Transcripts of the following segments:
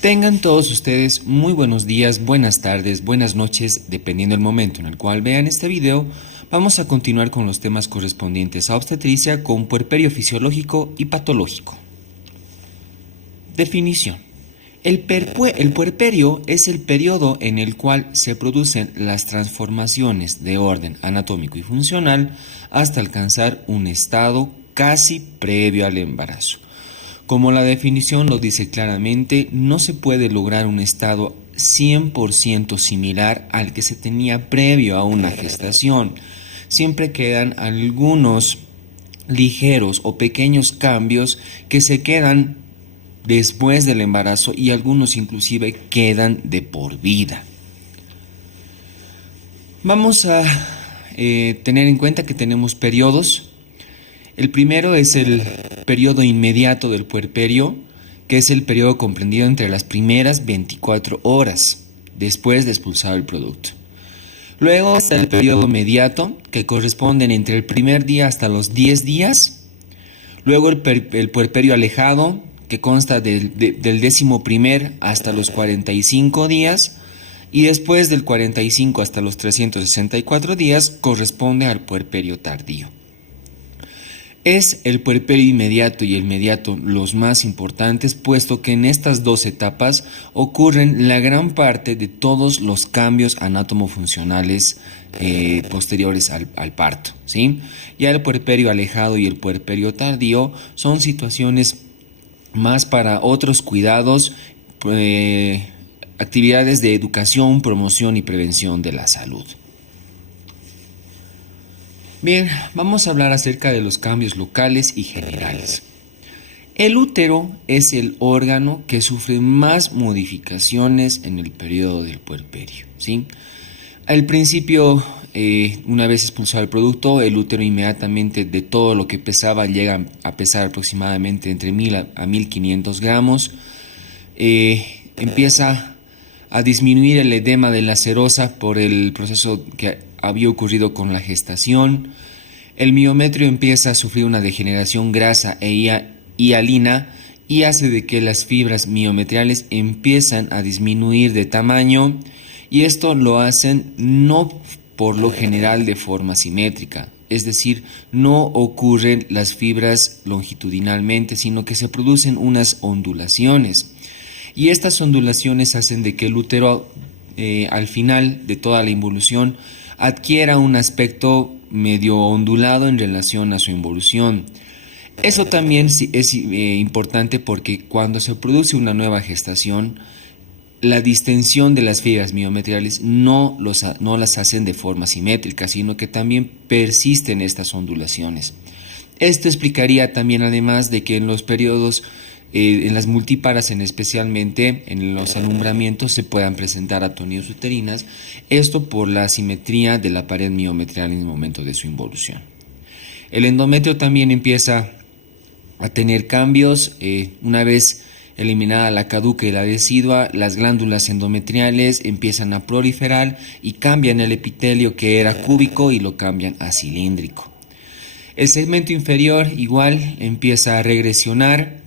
Tengan todos ustedes muy buenos días, buenas tardes, buenas noches, dependiendo del momento en el cual vean este video. Vamos a continuar con los temas correspondientes a obstetricia con puerperio fisiológico y patológico. Definición. El puerperio es el periodo en el cual se producen las transformaciones de orden anatómico y funcional hasta alcanzar un estado casi previo al embarazo. Como la definición lo dice claramente, no se puede lograr un estado 100% similar al que se tenía previo a una gestación. Siempre quedan algunos ligeros o pequeños cambios que se quedan después del embarazo y algunos inclusive quedan de por vida. Vamos a tener en cuenta que tenemos periodos. El primero es el periodo inmediato del puerperio, que es el periodo comprendido entre las primeras 24 horas después de expulsar el producto. Luego está el periodo mediato, que corresponden entre el primer día hasta los 10 días. Luego el puerperio alejado, que consta del 11º hasta los 45 días. Y después del 45 hasta los 364 días corresponde al puerperio tardío. Es el puerperio inmediato y el mediato los más importantes, puesto que en estas dos etapas ocurren la gran parte de todos los cambios anátomo-funcionales posteriores al parto, ¿sí? Ya el puerperio alejado y el puerperio tardío son situaciones más para otros cuidados, actividades de educación, promoción y prevención de la salud. Bien, vamos a hablar acerca de los cambios locales y generales. El útero es el órgano que sufre más modificaciones en el periodo del puerperio, ¿sí? Al principio, una vez expulsado el producto, el útero inmediatamente de todo lo que pesaba llega a pesar aproximadamente entre 1000 a 1500 gramos. Empieza a disminuir el edema de la serosa por el proceso que había ocurrido con la gestación. El miometrio empieza a sufrir una degeneración grasa e hialina y hace de que las fibras miometriales empiezan a disminuir de tamaño, y esto lo hacen no por lo general de forma simétrica, es decir, no ocurren las fibras longitudinalmente, sino que se producen unas ondulaciones. Y estas ondulaciones hacen de que el útero al final de toda la involución adquiera un aspecto medio ondulado en relación a su involución. Eso también es importante porque cuando se produce una nueva gestación, la distensión de las fibras miometriales no las hacen de forma simétrica, sino que también persisten estas ondulaciones. Esto explicaría también, además, de que en los periodos en las multíparas, especialmente en los alumbramientos, se puedan presentar atonías uterinas, esto por la asimetría de la pared miometrial en el momento de su involución. El endometrio también empieza a tener cambios. Una vez eliminada la caduca y la decidua, las glándulas endometriales empiezan a proliferar y cambian el epitelio, que era cúbico, y lo cambian a cilíndrico. El segmento inferior igual empieza a regresionar,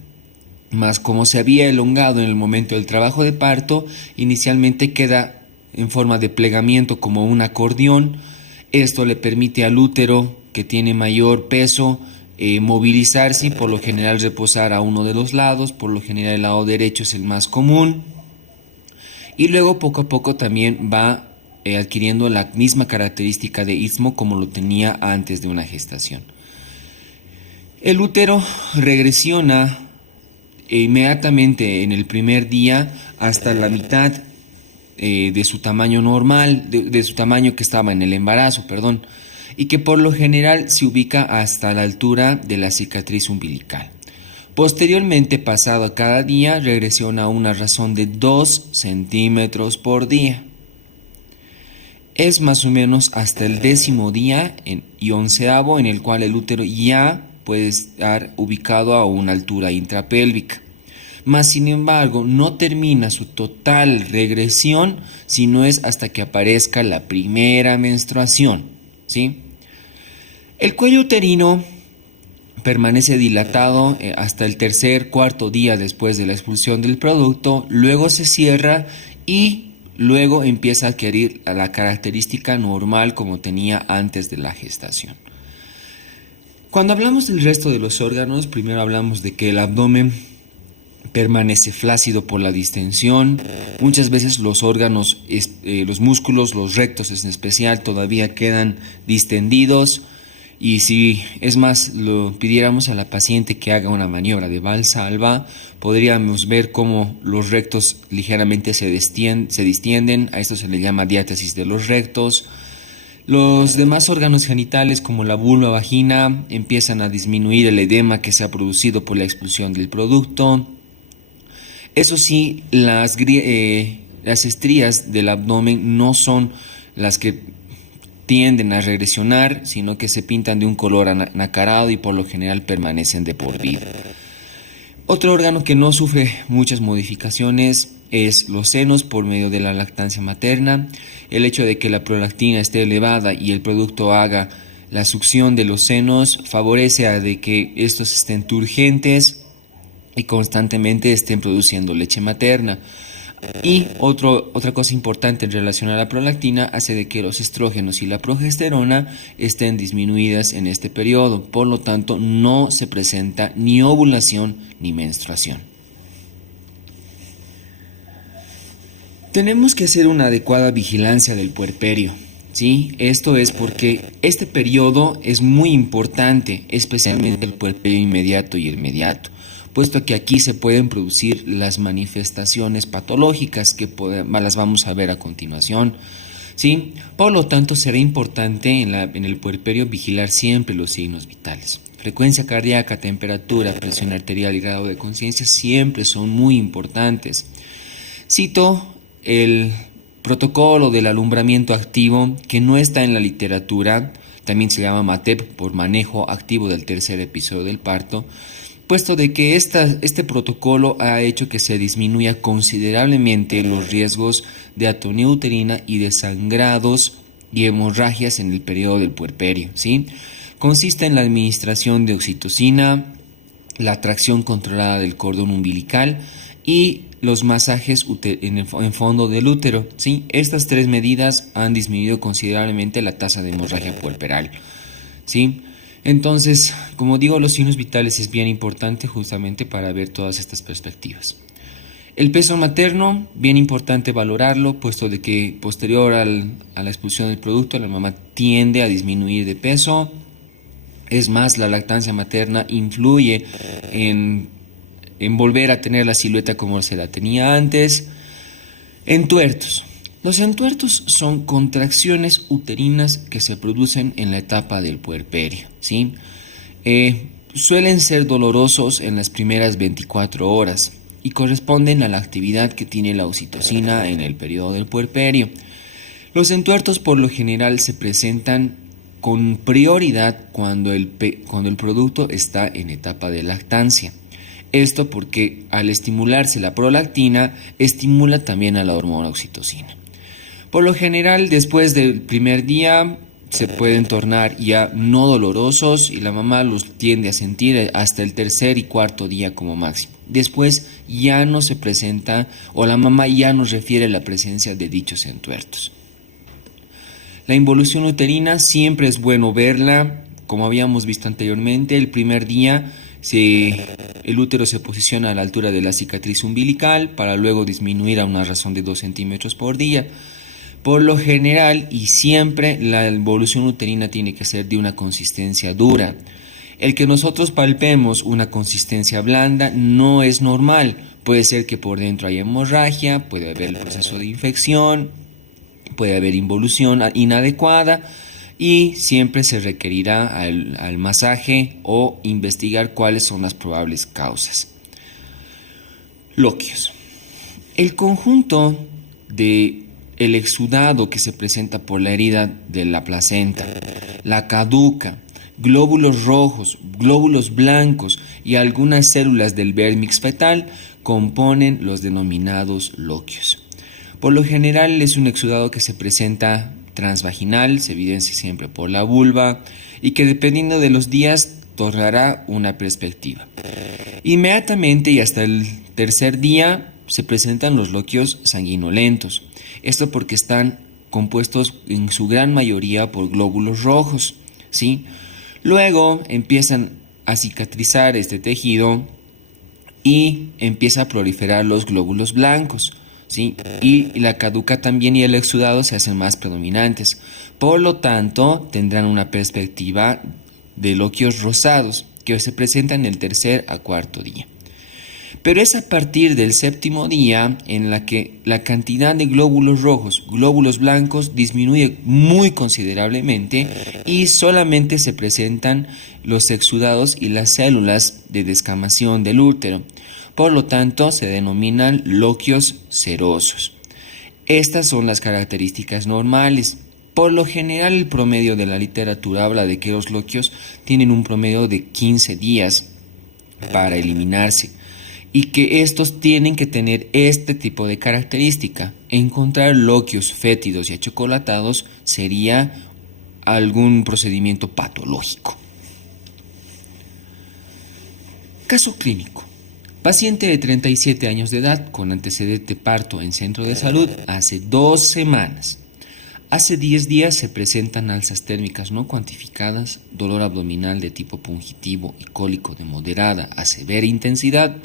mas como se había elongado en el momento del trabajo de parto, inicialmente queda en forma de plegamiento como un acordeón. Esto le permite al útero, que tiene mayor peso, movilizarse y por lo general reposar a uno de los lados. Por lo general el lado derecho es el más común, y luego poco a poco también va adquiriendo la misma característica de istmo como lo tenía antes de una gestación. El útero regresiona inmediatamente en el primer día hasta la mitad de su tamaño normal, de su tamaño que estaba en el embarazo, y que por lo general se ubica hasta la altura de la cicatriz umbilical. Posteriormente, pasado a cada día, regresiona a una razón de 2 centímetros por día. Es más o menos hasta el 10º día y 11º en el cual el útero ya puede estar ubicado a una altura intrapélvica. Mas, sin embargo, no termina su total regresión sino es hasta que aparezca la primera menstruación, ¿sí? El cuello uterino permanece dilatado hasta el tercer, cuarto día después de la expulsión del producto, luego se cierra y luego empieza a adquirir la característica normal como tenía antes de la gestación. Cuando hablamos del resto de los órganos, primero hablamos de que el abdomen permanece flácido por la distensión. Muchas veces los órganos, los músculos, los rectos en especial, todavía quedan distendidos. Y si es más, lo pidiéramos a la paciente que haga una maniobra de Valsalva, podríamos ver cómo los rectos ligeramente se distienden. A esto se le llama diátesis de los rectos. Los demás órganos genitales, como la vulva, vagina, empiezan a disminuir el edema que se ha producido por la expulsión del producto. Eso sí, las estrías del abdomen no son las que tienden a regresionar, sino que se pintan de un color anacarado y por lo general permanecen de por vida. Otro órgano que no sufre muchas modificaciones es los senos por medio de la lactancia materna. El hecho de que la prolactina esté elevada y el producto haga la succión de los senos favorece a de que estos estén turgentes y constantemente estén produciendo leche materna. Y otra cosa importante en relación a la prolactina hace de que los estrógenos y la progesterona estén disminuidas en este periodo. Por lo tanto, no se presenta ni ovulación ni menstruación. Tenemos que hacer una adecuada vigilancia del puerperio, ¿sí? Esto es porque este periodo es muy importante, especialmente el puerperio inmediato y el mediato, puesto que aquí se pueden producir las manifestaciones patológicas que las vamos a ver a continuación, ¿sí? Por lo tanto, será importante en el puerperio vigilar siempre los signos vitales. Frecuencia cardíaca, temperatura, presión arterial y grado de conciencia siempre son muy importantes. Cito el protocolo del alumbramiento activo, que no está en la literatura, también se llama MATEP por manejo activo del tercer episodio del parto, puesto de que este protocolo ha hecho que se disminuya considerablemente los riesgos de atonía uterina y de sangrados y hemorragias en el periodo del puerperio, ¿sí? Consiste en la administración de oxitocina, la tracción controlada del cordón umbilical y los masajes en fondo del útero, ¿sí? Estas tres medidas han disminuido considerablemente la tasa de hemorragia puerperal, ¿sí? Entonces, como digo, los signos vitales es bien importante justamente para ver todas estas perspectivas. El peso materno, bien importante valorarlo, puesto de que posterior a la expulsión del producto, la mamá tiende a disminuir de peso. Es más, la lactancia materna influye en volver a tener la silueta como se la tenía antes. Entuertos. Los entuertos son contracciones uterinas que se producen en la etapa del puerperio, ¿sí? Suelen ser dolorosos en las primeras 24 horas y corresponden a la actividad que tiene la oxitocina en el periodo del puerperio. Los entuertos por lo general se presentan con prioridad cuando el producto está en etapa de lactancia. Esto porque al estimularse la prolactina, estimula también a la hormona oxitocina. Por lo general, después del primer día se pueden tornar ya no dolorosos y la mamá los tiende a sentir hasta el tercer y cuarto día como máximo. Después ya no se presenta o la mamá ya nos refiere la presencia de dichos entuertos. La involución uterina siempre es bueno verla, como habíamos visto anteriormente. El primer día el útero se posiciona a la altura de la cicatriz umbilical para luego disminuir a una razón de 2 centímetros por día. Por lo general y siempre la involución uterina tiene que ser de una consistencia dura. El que nosotros palpemos una consistencia blanda no es normal. Puede ser que por dentro haya hemorragia, puede haber el proceso de infección, puede haber involución inadecuada y siempre se requerirá al masaje o investigar cuáles son las probables causas. Loquios. El conjunto de el exudado que se presenta por la herida de la placenta, la caduca, glóbulos rojos, glóbulos blancos y algunas células del vérmix fetal componen los denominados loquios. Por lo general es un exudado que se presenta transvaginal, se evidencia siempre por la vulva y que dependiendo de los días otorgará una perspectiva. Inmediatamente y hasta el tercer día se presentan los loquios sanguinolentos. Esto porque están compuestos en su gran mayoría por glóbulos rojos, ¿sí? Luego empiezan a cicatrizar este tejido y empieza a proliferar los glóbulos blancos, ¿sí? Y la caduca también y el exudado se hacen más predominantes. Por lo tanto, tendrán una perspectiva de loquios rosados que se presentan en el tercer a cuarto día. Pero es a partir del séptimo día en la que la cantidad de glóbulos rojos, glóbulos blancos disminuye muy considerablemente y solamente se presentan los exudados y las células de descamación del útero. Por lo tanto, se denominan loquios serosos. Estas son las características normales. Por lo general, el promedio de la literatura habla de que los loquios tienen un promedio de 15 días para eliminarse y que estos tienen que tener este tipo de característica. Encontrar loquios fétidos y achocolatados sería algún procedimiento patológico. Caso clínico. Paciente de 37 años de edad con antecedente parto en centro de salud hace 2 semanas. Hace 10 días se presentan alzas térmicas no cuantificadas, dolor abdominal de tipo pungitivo y cólico de moderada a severa intensidad.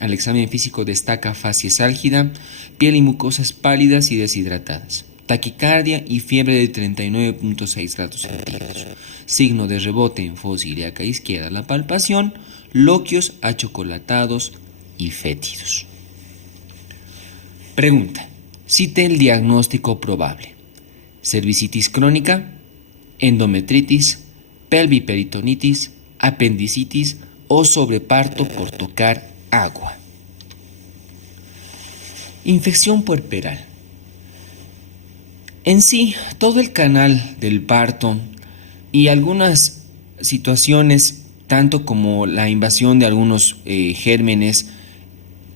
Al examen físico destaca facies álgida, piel y mucosas pálidas y deshidratadas, taquicardia y fiebre de 39.6 grados centígrados, signo de rebote en fosa ilíaca izquierda, la palpación, loquios achocolatados y fétidos. Pregunta: cite el diagnóstico probable. Cervicitis crónica, endometritis, pelviperitonitis, apendicitis o sobreparto por tocar agua. Infección puerperal. En sí, todo el canal del parto y algunas situaciones, tanto como la invasión de algunos gérmenes,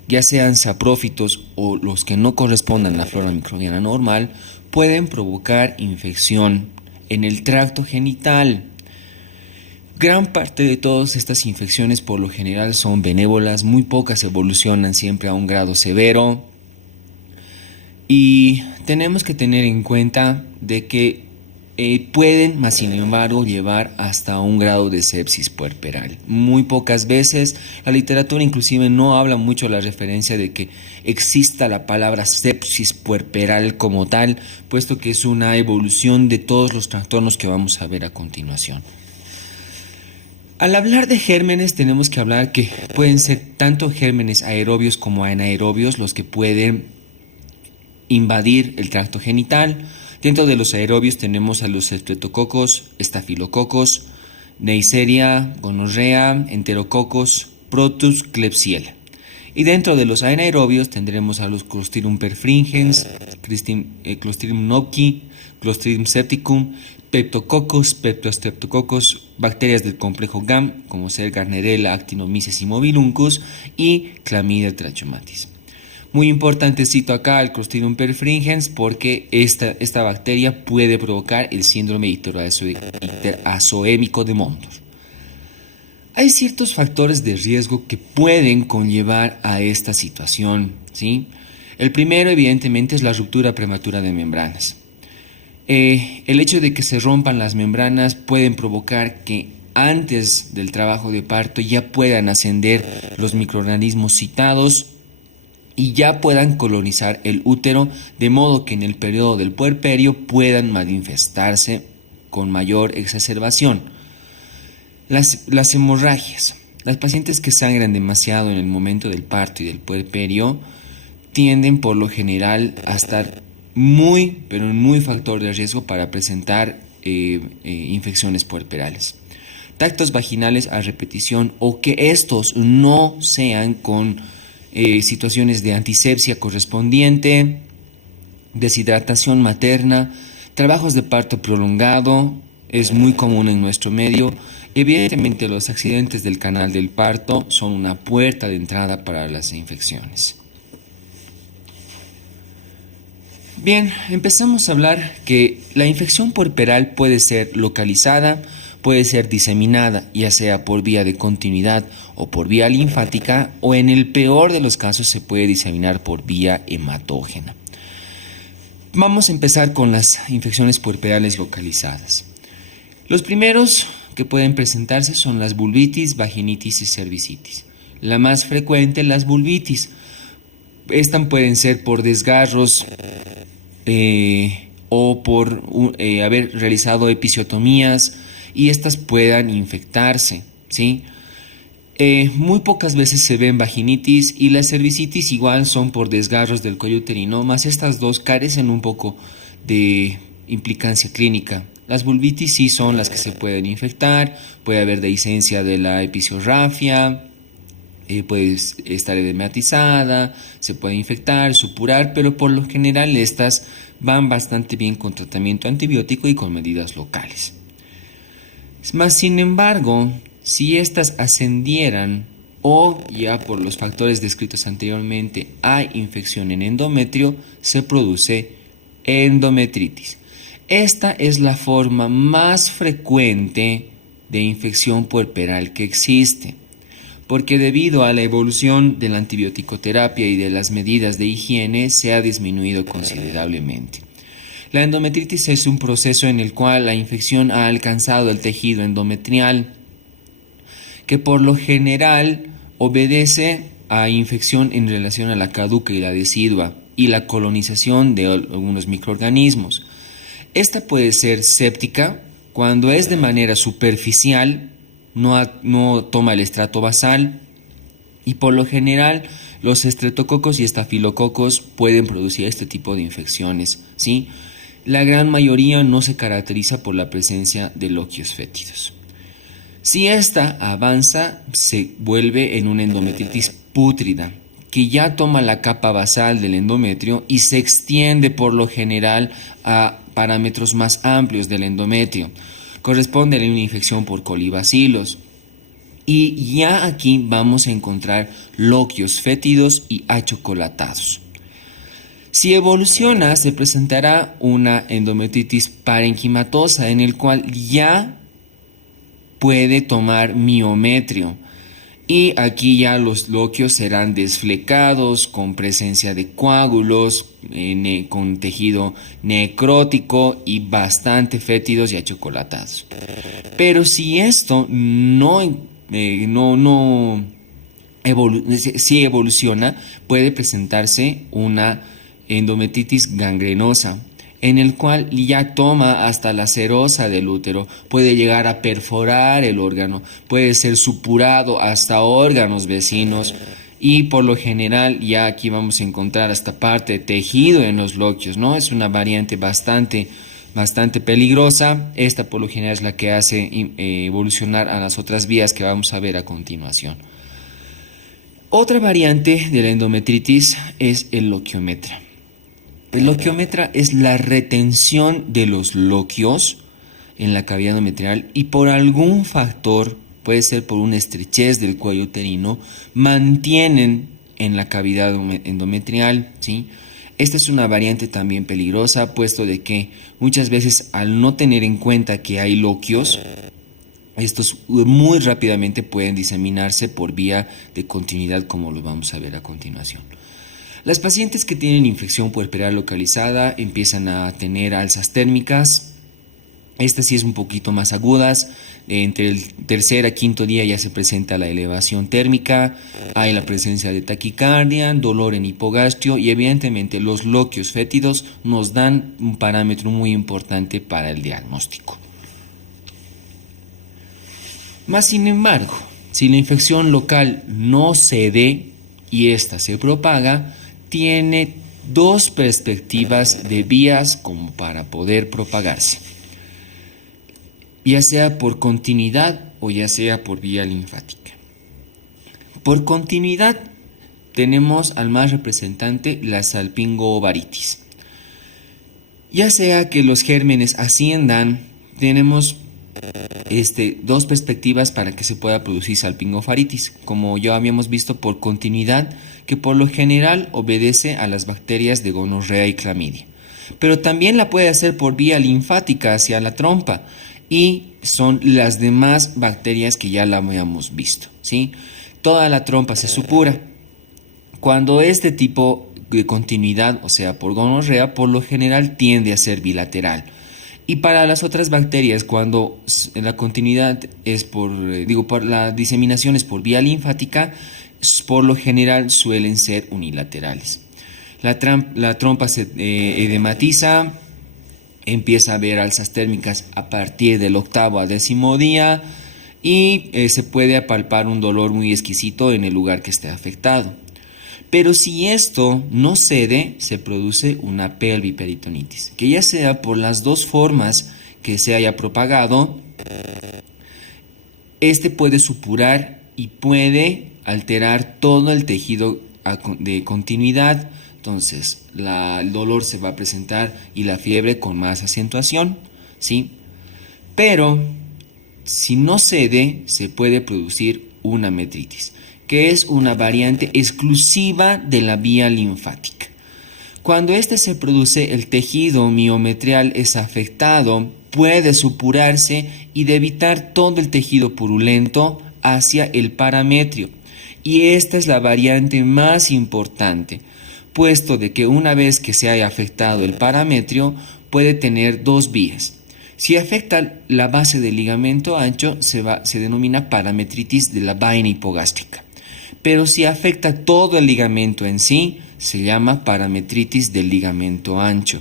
ya sean saprófitos o los que no correspondan a la flora microbiana normal, pueden provocar infección en el tracto genital. Gran parte de todas estas infecciones por lo general son benévolas, muy pocas evolucionan siempre a un grado severo y tenemos que tener en cuenta de que pueden, más sin embargo, llevar hasta un grado de sepsis puerperal. Muy pocas veces, la literatura inclusive no habla mucho de la referencia de que exista la palabra sepsis puerperal como tal, puesto que es una evolución de todos los trastornos que vamos a ver a continuación. Al hablar de gérmenes tenemos que hablar que pueden ser tanto gérmenes aerobios como anaerobios los que pueden invadir el tracto genital. Dentro de los aerobios tenemos a los estreptococos, estafilococos, Neisseria, gonorrea, enterococos, protus, klebsiella. Y dentro de los anaerobios tendremos a los Clostridium perfringens, Clostridium noci, Clostridium septicum, Peptococos, Peptostreptococos, bacterias del complejo GAM, como ser Gardnerella, Actinomyces y Mobiluncus, y Chlamydia trachomatis. Muy importante cito acá al Clostridium perfringens porque esta bacteria puede provocar el síndrome icteroazoémico de Mondor. Hay ciertos factores de riesgo que pueden conllevar a esta situación, ¿sí? El primero, evidentemente, es la ruptura prematura de membranas. El hecho de que se rompan las membranas pueden provocar que antes del trabajo de parto ya puedan ascender los microorganismos citados y ya puedan colonizar el útero, de modo que en el periodo del puerperio puedan manifestarse con mayor exacerbación. Las hemorragias. Las pacientes que sangran demasiado en el momento del parto y del puerperio tienden por lo general a estar pero muy factor de riesgo para presentar infecciones puerperales. Tactos vaginales a repetición o que estos no sean con situaciones de antisepsia correspondiente, deshidratación materna, trabajos de parto prolongado, es muy común en nuestro medio. Evidentemente los accidentes del canal del parto son una puerta de entrada para las infecciones. Bien, empezamos a hablar que la infección puerperal puede ser localizada, puede ser diseminada, ya sea por vía de continuidad o por vía linfática, o en el peor de los casos se puede diseminar por vía hematógena. Vamos a empezar con las infecciones puerperales localizadas. Los primeros que pueden presentarse son las vulvitis, vaginitis y cervicitis. La más frecuente, las vulvitis. Estas pueden ser por desgarros o por haber realizado episiotomías y estas puedan infectarse, ¿sí? Muy pocas veces se ven vaginitis, y la cervicitis igual son por desgarros del cuello uterino, más estas dos carecen un poco de implicancia clínica. Las vulvitis sí son las que se pueden infectar, puede haber dehiscencia de la episiorrafia, puede estar edematizada, se puede infectar, supurar, pero por lo general estas van bastante bien con tratamiento antibiótico y con medidas locales. Más sin embargo, si estas ascendieran o ya por los factores descritos anteriormente hay infección en endometrio, se produce endometritis. Esta es la forma más frecuente de infección puerperal que existe, porque debido a la evolución de la antibioticoterapia y de las medidas de higiene se ha disminuido considerablemente. La endometritis es un proceso en el cual la infección ha alcanzado el tejido endometrial, que por lo general obedece a infección en relación a la caduca y la decidua y la colonización de algunos microorganismos. Esta puede ser séptica cuando es de manera superficial, no toma el estrato basal, y por lo general los estreptococos y estafilococos pueden producir este tipo de infecciones, ¿sí? La gran mayoría no se caracteriza por la presencia de loquios fétidos. Si esta avanza, se vuelve en una endometritis pútrida, que ya toma la capa basal del endometrio y se extiende por lo general a parámetros más amplios del endometrio. Corresponde a una infección por colibacilos. Y ya aquí vamos a encontrar loquios fétidos y achocolatados. Si evoluciona, se presentará una endometritis parenquimatosa, en el cual ya puede tomar miometrio, y aquí ya los loquios serán desflecados con presencia de coágulos, con tejido necrótico y bastante fétidos y achocolatados. Pero si esto si evoluciona, puede presentarse una endometritis gangrenosa, en el cual ya toma hasta la serosa del útero, puede llegar a perforar el órgano, puede ser supurado hasta órganos vecinos, y por lo general ya aquí vamos a encontrar hasta parte de tejido en los loquios, ¿no? Es una variante bastante peligrosa. Esta por lo general es la que hace evolucionar a las otras vías que vamos a ver a continuación. Otra variante de la endometritis es el loquiometra. El loquiometra es la retención de los loquios en la cavidad endometrial, y por algún factor, puede ser por una estrechez del cuello uterino, mantienen en la cavidad endometrial, ¿sí? Esta es una variante también peligrosa, puesto de que muchas veces, al no tener en cuenta que hay loquios, estos muy rápidamente pueden diseminarse por vía de continuidad, como lo vamos a ver a continuación. Las pacientes que tienen infección puerperal localizada empiezan a tener alzas térmicas. Estas sí es un poquito más agudas. Entre el tercer a quinto día ya se presenta la elevación térmica, hay la presencia de taquicardia, dolor en hipogastrio, y evidentemente los loquios fétidos nos dan un parámetro muy importante para el diagnóstico. Más sin embargo, si la infección local no cede y esta se propaga, tiene dos perspectivas de vías como para poder propagarse, ya sea por continuidad o ya sea por vía linfática. Por continuidad tenemos al más representante la salpingo-ovaritis. Ya sea que los gérmenes asciendan, tenemos dos perspectivas para que se pueda producir salpingo-ovaritis, como ya habíamos visto, por continuidad, que por lo general obedece a las bacterias de gonorrea y clamidia. Pero también la puede hacer por vía linfática hacia la trompa. y son las demás bacterias que ya la habíamos visto, ¿sí? Toda la trompa se supura. Cuando este tipo de continuidad, o sea, por gonorrea, por lo general tiende a ser bilateral. Y para las otras bacterias, cuando la continuidad es por la diseminación es por vía linfática, por lo general suelen ser unilaterales. La trompa se edematiza, empieza a haber alzas térmicas a partir del 8º a 10º día y se puede apalpar un dolor muy exquisito en el lugar que esté afectado. Pero si esto no cede, se produce una pelviperitonitis, que ya sea por las dos formas que se haya propagado, este puede supurar y puede alterar todo el tejido de continuidad. Entonces, el dolor se va a presentar y la fiebre con más acentuación, ¿sí? Pero, si no cede, se puede producir una metritis, que es una variante exclusiva de la vía linfática. Cuando este se produce, el tejido miometrial es afectado, puede supurarse y debitar todo el tejido purulento hacia el parametrio. Y esta es la variante más importante, puesto de que una vez que se haya afectado el parametrio, puede tener dos vías. Si afecta la base del ligamento ancho, se denomina parametritis de la vaina hipogástrica. Pero si afecta todo el ligamento en sí, se llama parametritis del ligamento ancho.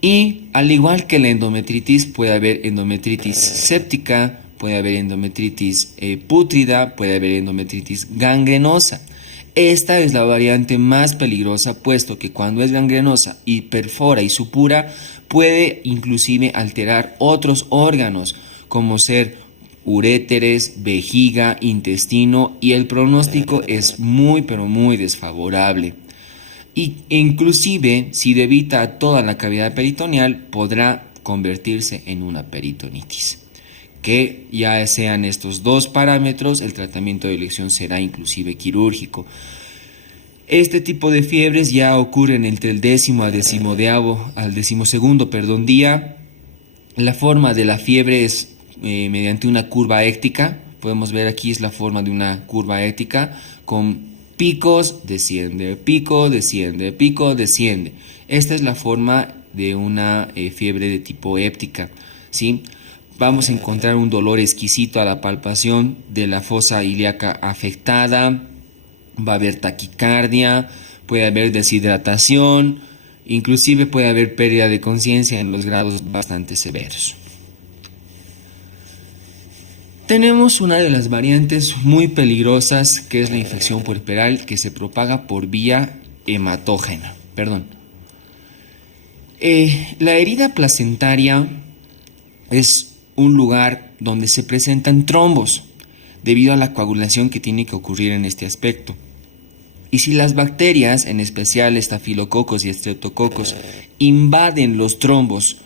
Y al igual que la endometritis, puede haber endometritis séptica, puede haber endometritis pútrida, puede haber endometritis gangrenosa. Esta es la variante más peligrosa, puesto que cuando es gangrenosa y perfora y supura, puede inclusive alterar otros órganos, como ser uréteres, vejiga, intestino, y el pronóstico es muy pero muy desfavorable. Y inclusive, si debita toda la cavidad peritoneal, podrá convertirse en una peritonitis. Que ya sean estos dos parámetros, el tratamiento de elección será inclusive quirúrgico. Este tipo de fiebres ya ocurren entre el 10º al 12º día. La forma de la fiebre es mediante una curva éctica. Podemos ver aquí es la forma de una curva éctica con picos, desciende, pico, desciende, pico, desciende. Esta es la forma de una fiebre de tipo éptica, ¿sí? Vamos a encontrar un dolor exquisito a la palpación de la fosa ilíaca afectada, va a haber taquicardia, puede haber deshidratación, inclusive puede haber pérdida de conciencia en los grados bastante severos. Tenemos una de las variantes muy peligrosas, que es la infección puerperal, que se propaga por vía hematógena. La herida placentaria es un lugar donde se presentan trombos debido a la coagulación que tiene que ocurrir en este aspecto. Y si las bacterias, en especial estafilococos y estreptococos, invaden los trombos,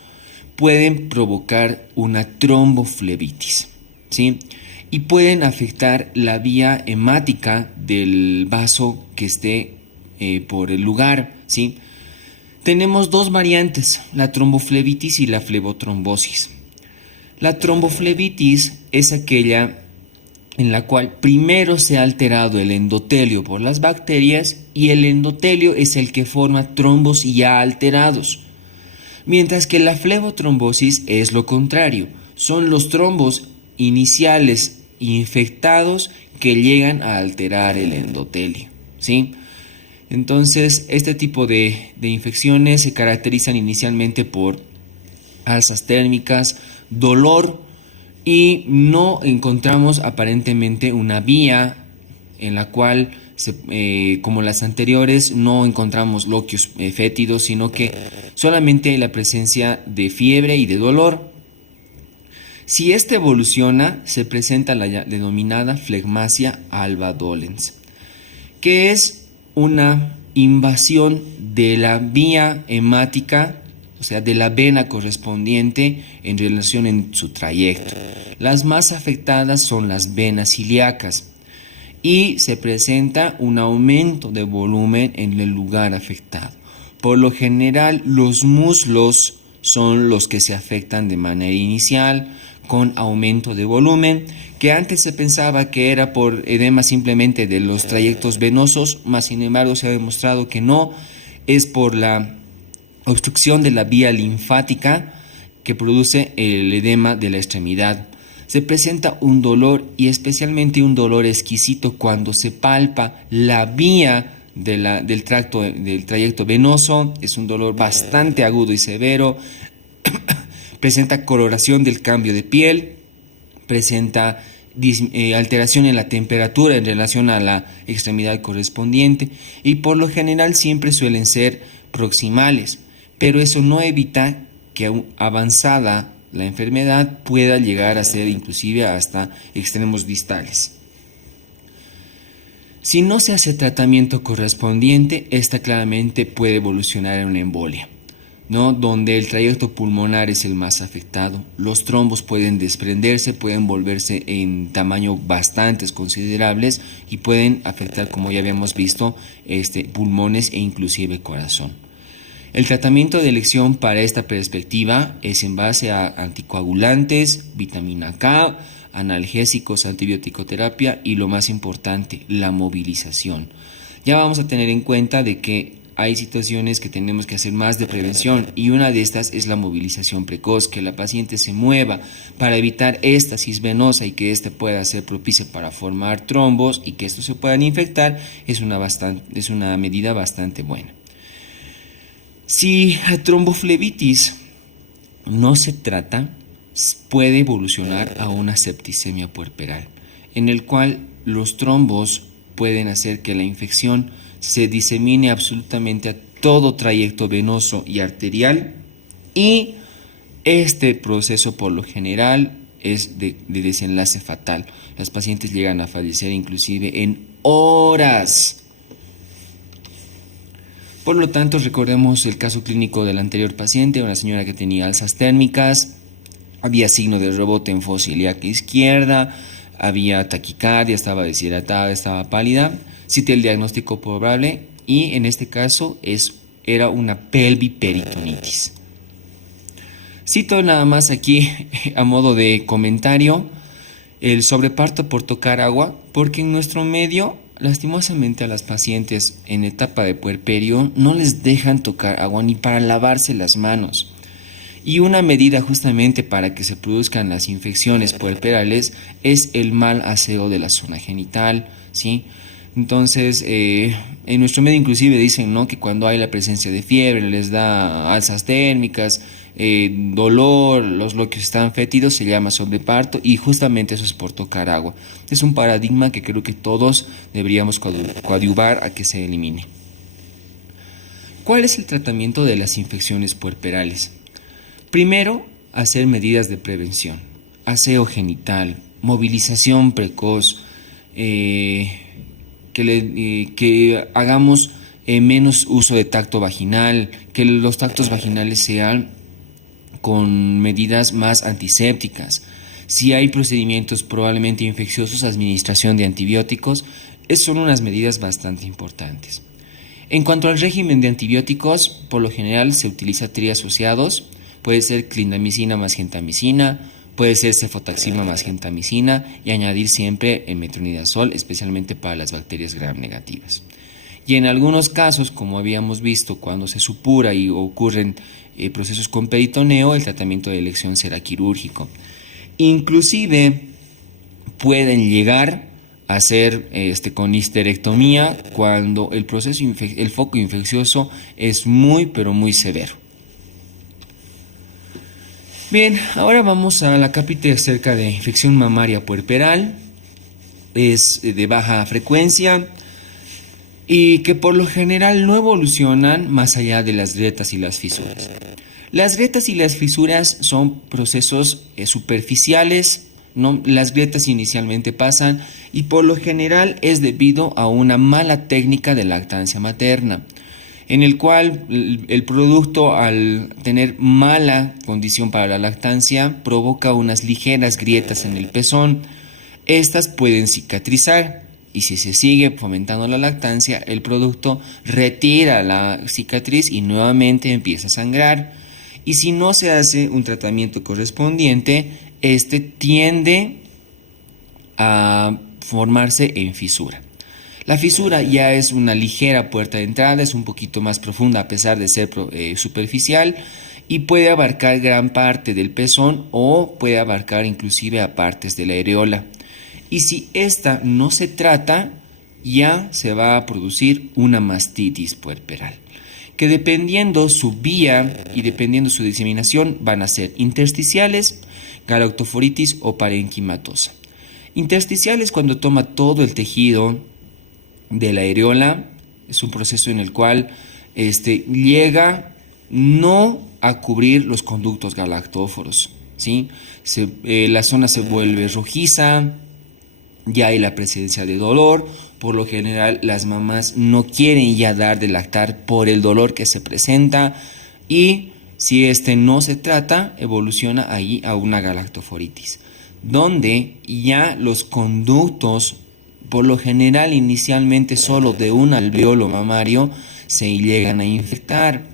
pueden provocar una tromboflebitis, ¿sí? Y pueden afectar la vía hemática del vaso que esté por el lugar, ¿sí? Tenemos dos variantes, la tromboflebitis y la flebotrombosis. La tromboflebitis es aquella en la cual primero se ha alterado el endotelio por las bacterias y el endotelio es el que forma trombos ya alterados. Mientras que la flebotrombosis es lo contrario, son los trombos iniciales infectados que llegan a alterar el endotelio, ¿sí? Entonces, este tipo de infecciones se caracterizan inicialmente por alzas térmicas, dolor, y no encontramos aparentemente una vía en la cual, como las anteriores, no encontramos loquios fétidos, sino que solamente hay la presencia de fiebre y de dolor. Si este evoluciona, se presenta la denominada flegmasia alba dolens, que es una invasión de la vía hemática, o sea, de la vena correspondiente en relación en su trayecto. Las más afectadas son las venas ilíacas y se presenta un aumento de volumen en el lugar afectado. Por lo general, los muslos son los que se afectan de manera inicial, con aumento de volumen, que antes se pensaba que era por edema simplemente de los trayectos venosos, mas sin embargo se ha demostrado que no, es por la obstrucción de la vía linfática que produce el edema de la extremidad. Se presenta un dolor y especialmente un dolor exquisito cuando se palpa la vía del trayecto venoso. Es un dolor bastante agudo y severo. Presenta coloración del cambio de piel, presenta alteración en la temperatura en relación a la extremidad correspondiente y por lo general siempre suelen ser proximales, pero eso no evita que avanzada la enfermedad pueda llegar a ser inclusive hasta extremos distales. Si no se hace tratamiento correspondiente, esta claramente puede evolucionar en una embolia, ¿no? Donde el trayecto pulmonar es el más afectado. Los trombos pueden desprenderse, pueden volverse en tamaño bastantes considerables y pueden afectar, como ya habíamos visto, pulmones e inclusive corazón. El tratamiento de elección para esta perspectiva es en base a anticoagulantes, vitamina K, analgésicos, antibiótico-terapia y lo más importante, la movilización. Ya vamos a tener en cuenta de que hay situaciones que tenemos que hacer más de prevención y una de estas es la movilización precoz, que la paciente se mueva para evitar éstasis venosa y que ésta pueda ser propicia para formar trombos y que estos se puedan infectar, es una medida bastante buena. Si la tromboflebitis no se trata, puede evolucionar a una septicemia puerperal, en el cual los trombos pueden hacer que la infección se disemine absolutamente a todo trayecto venoso y arterial, y este proceso por lo general es de desenlace fatal. Las pacientes llegan a fallecer inclusive en horas. Por lo tanto, recordemos el caso clínico del anterior paciente, una señora que tenía alzas térmicas, había signo de rebote en fosa ilíaca izquierda, había taquicardia, estaba deshidratada, estaba pálida. Cité el diagnóstico probable y en este caso era una pelviperitonitis. Cito nada más aquí a modo de comentario el sobreparto por tocar agua, porque en nuestro medio, lastimosamente, a las pacientes en etapa de puerperio no les dejan tocar agua ni para lavarse las manos. Y una medida justamente para que se produzcan las infecciones puerperales es el mal aseo de la zona genital, ¿sí? Entonces, en nuestro medio inclusive dicen, ¿no?, que cuando hay la presencia de fiebre, les da alzas térmicas, dolor, los loquios están fétidos, se llama sobreparto, y justamente eso es por tocar agua. Es un paradigma que creo que todos deberíamos coadyuvar a que se elimine. ¿Cuál es el tratamiento de las infecciones puerperales? Primero, hacer medidas de prevención, aseo genital, movilización precoz, que hagamos menos uso de tacto vaginal, que los tactos vaginales sean con medidas más antisépticas. Si hay procedimientos probablemente infecciosos, administración de antibióticos, son unas medidas bastante importantes. En cuanto al régimen de antibióticos, por lo general se utiliza triasociados, puede ser clindamicina más gentamicina, puede ser cefotaxima más gentamicina y añadir siempre el metronidazol, especialmente para las bacterias gram negativas. Y en algunos casos, como habíamos visto, cuando se supura y ocurren procesos con peritoneo, el tratamiento de elección será quirúrgico. Inclusive pueden llegar a hacer con histerectomía cuando el foco infeccioso es muy pero muy severo. Bien, ahora vamos a la cápita acerca de infección mamaria puerperal. Es de baja frecuencia y que por lo general no evolucionan más allá de las grietas y las fisuras. Las grietas y las fisuras son procesos superficiales, ¿no? Las grietas inicialmente pasan y por lo general es debido a una mala técnica de lactancia materna, en el cual el producto, al tener mala condición para la lactancia, provoca unas ligeras grietas en el pezón. Estas pueden cicatrizar y si se sigue fomentando la lactancia, el producto retira la cicatriz y nuevamente empieza a sangrar. Y si no se hace un tratamiento correspondiente, este tiende a formarse en fisura. La fisura ya es una ligera puerta de entrada, es un poquito más profunda a pesar de ser superficial y puede abarcar gran parte del pezón o puede abarcar inclusive a partes de la areola. Y si esta no se trata, ya se va a producir una mastitis puerperal, que dependiendo su vía y dependiendo su diseminación van a ser intersticiales, galactoforitis o parenquimatosa. Intersticiales cuando toma todo el tejido de la areola, es un proceso en el cual llega no a cubrir los conductos galactóforos, ¿sí? La zona se vuelve rojiza, ya hay la presencia de dolor. Por lo general las mamás no quieren ya dar de lactar por el dolor que se presenta y si no se trata, evoluciona ahí a una galactoforitis, donde ya los conductos, por lo general inicialmente solo de un alveolo mamario, se llegan a infectar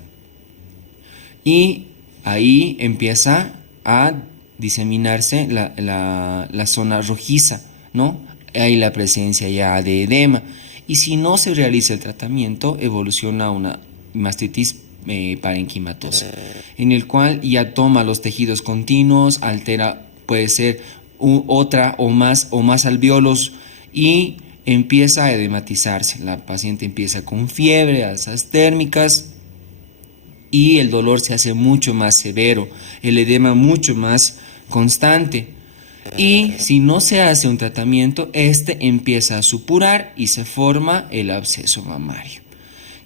y ahí empieza a diseminarse la zona rojiza, ¿no? Hay la presencia ya de edema y si no se realiza el tratamiento evoluciona una mastitis parenquimatosa, en el cual ya toma los tejidos continuos, altera, puede ser otra o más alveolos y empieza a edematizarse. La paciente empieza con fiebre, alzas térmicas y el dolor se hace mucho más severo, el edema mucho más constante. Y si no se hace un tratamiento, empieza a supurar y se forma el absceso mamario,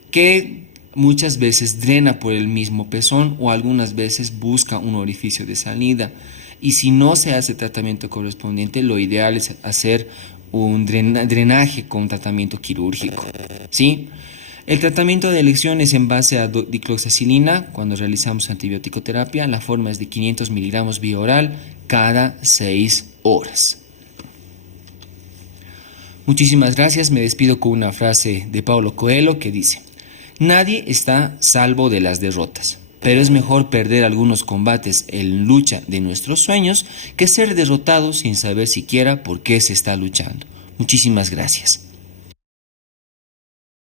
que muchas veces drena por el mismo pezón o algunas veces busca un orificio de salida. Y si no se hace tratamiento correspondiente, lo ideal es hacer un drenaje con tratamiento quirúrgico, ¿sí? El tratamiento de elección es en base a dicloxacilina. Cuando realizamos antibiótico terapia, la forma es de 500 miligramos vía oral cada 6 horas. Muchísimas gracias. Me despido con una frase de Paulo Coelho que dice: nadie está salvo de las derrotas, pero es mejor perder algunos combates en lucha de nuestros sueños que ser derrotados sin saber siquiera por qué se está luchando. Muchísimas gracias.